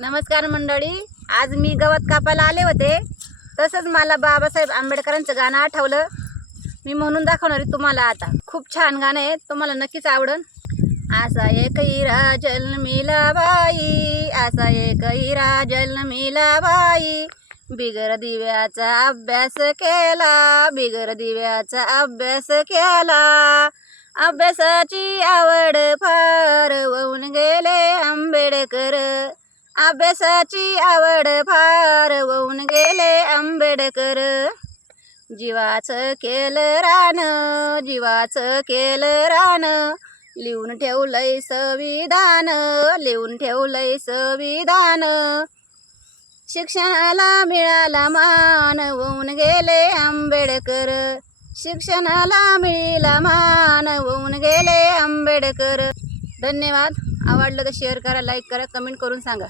नमस्कार मंडळी. आज मी गवत कापायला आले होते. तसंच मला बाबासाहेब आंबेडकरांचं गाणं आठवलं. मी म्हणून दाखवणार आहे तुम्हाला आता. खूप छान गाणं आहे. तुम्हाला नक्कीच आवडन. असा एक हिरा जन्मिला बाई असा एक हिरा जन्मिला बाई बिगर दिव्याचा अभ्यास केला बिगर दिव्याचा अभ्यास केला. अभ्यासाची आवड फार होऊन गेले आंबेडकर. अभ्यासाची आवड फार होऊन गेले आंबेडकर. जीवाचं केलं रान जीवाचं केलं रान. लिहून ठेवलंय संविधान लिहून ठेवलंय संविधान. शिक्षणाला मिळाला मान होऊन गेले आंबेडकर. शिक्षणाला मिळाला मान होऊन गेले आंबेडकर. धन्यवाद. आवडलं तर शेअर करा लाईक करा कमेंट करून सांगा.